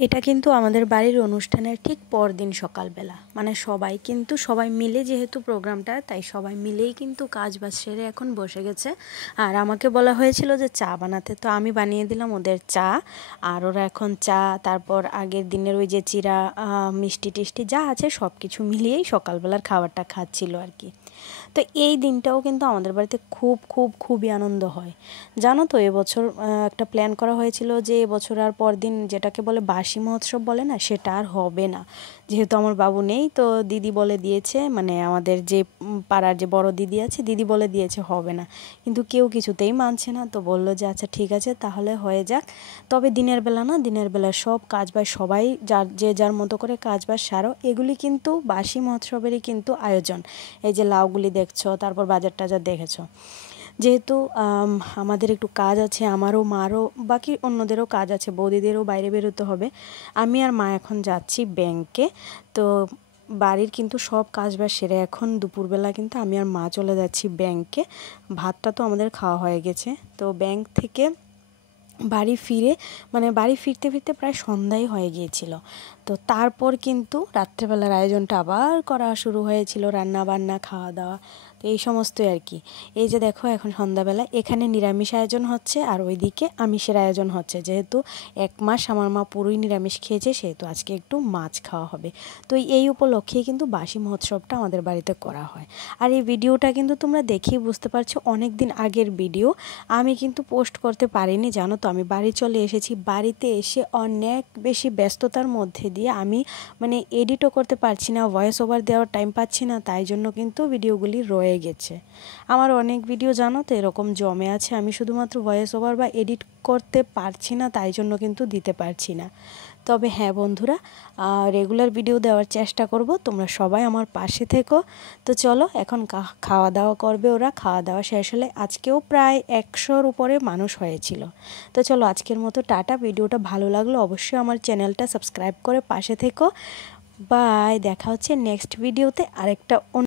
এটা কিন্তু আমাদের বাড়ির অনুষ্ঠানের ঠিক পরদিন সকালবেলা, মানে সবাই মিলে যেহেতু প্রোগ্রামটা, তাই সবাই মিলেই কিন্তু কাজ বাজ সেরে এখন বসে গেছে। আর আমাকে বলা হয়েছিল যে চা বানাতে, তো আমি বানিয়ে দিলাম ওদের চা। আর ওরা এখন চা, তারপর আগের দিনের ওই যে চিরা, মিষ্টি টিষ্টি যা আছে সব কিছু মিলিয়েই সকালবেলার খাবারটা খাচ্ছিল আর কি। তো এই দিনটাও কিন্তু আমাদের বাড়িতে খুবই আনন্দ হয়। জানো তো, এবছর একটা প্ল্যান করা হয়েছিল যে এবছর আর পরদিন যেটাকে বলে বাসি মহোৎসব বলে না, সেটা আর হবে না। যেহেতু আমার বাবু নেই, তো দিদি বলে দিয়েছে, মানে আমাদের যে পাড়ার যে বড় দিদি আছে, দিদি বলে দিয়েছে হবে না। কিন্তু কেউ কিছুতেই মানছে না, তো বললো যে আচ্ছা ঠিক আছে তাহলে হয়ে যাক। তবে দিনের বেলা না, দিনের বেলা সব কাজ বাজ সবাই যার মতো করে কাজ বাজ সারো। এগুলি কিন্তু বাসি মহোৎসবেরই কিন্তু আয়োজন। এই যে লাউগুলি দেখছো, তারপর বাজার টাজার দেখেছো। যেহেতু আমাদের একটু কাজ আছে, আমারও, মারও, বাকি অন্যদেরও কাজ আছে, বৌদিদেরও বাইরে বেরোতে হবে। আমি আর মা এখন যাচ্ছি ব্যাংকে। তো বাড়ির কিন্তু সব কাজ বাজ সেরে এখন দুপুরবেলা কিন্তু আমি আর মা চলে যাচ্ছি ব্যাংকে। ভাতটা তো আমাদের খাওয়া হয়ে গেছে, তো ব্যাংক থেকে বাড়ি ফিরতে প্রায় সন্ধ্যাই হয়ে গিয়েছিল। তো তারপর কিন্তু রাত্রেবেলার আয়োজনটা আবার করা শুরু হয়েছিল, রান্না বান্না, খাওয়া দাওয়া, তো এই সমস্তই আর কি। এই যে দেখো এখন সন্ধ্যাবেলা এখানে নিরামিষ আয়োজন হচ্ছে, আর ওইদিকে আমিষের আয়োজন হচ্ছে। যেহেতু 1 মাস আমার মা পুরোই নিরামিষ খেয়েছে, সেহেতু আজকে একটু মাছ খাওয়া হবে। তো এই উপলক্ষেই কিন্তু বাসি মহোৎসবটা আমাদের বাড়িতে করা হয়। আর এই ভিডিওটা কিন্তু তোমরা দেখেই বুঝতে পারছো অনেক দিন আগের ভিডিও। আমি কিন্তু পোস্ট করতে পারিনি, জানো তো। আমি বাড়ি চলে এসেছি, বাড়িতে এসে অনেক বেশি ব্যস্ততার মধ্যে দিয়ে আমি এডিটও করতে পারছি না, ভয়েস ওভার দেওয়ার টাইম পাচ্ছি না, তাই জন্য কিন্তু ভিডিওগুলি রয়ে গেছে। আমার অনেক ভিডিও জানো তো এরকম জমে আছে, আমি শুধুমাত্র ভয়েস ওভার বা এডিট করতে পারছি না, তাই জন্য কিন্তু দিতে পারছি না। তবে হ্যাঁ বন্ধুরা, রেগুলার ভিডিও দেওয়ার চেষ্টা করব, তোমরা সবাই আমার পাশে থেকো। তো চলো এখন খাওয়া দাওয়া করবে ওরা। খাওয়া দাওয়া শেষ হলে, আজকেও প্রায় 100-র উপরে মানুষ হয়েছিল। তো চলো আজকের মতো টাটা। ভিডিওটা ভালো লাগলো অবশ্যই আমার চ্যানেলটা সাবস্ক্রাইব করে পাশে থেকো। বাই, দেখা হচ্ছে নেক্সট ভিডিওতে আরেকটা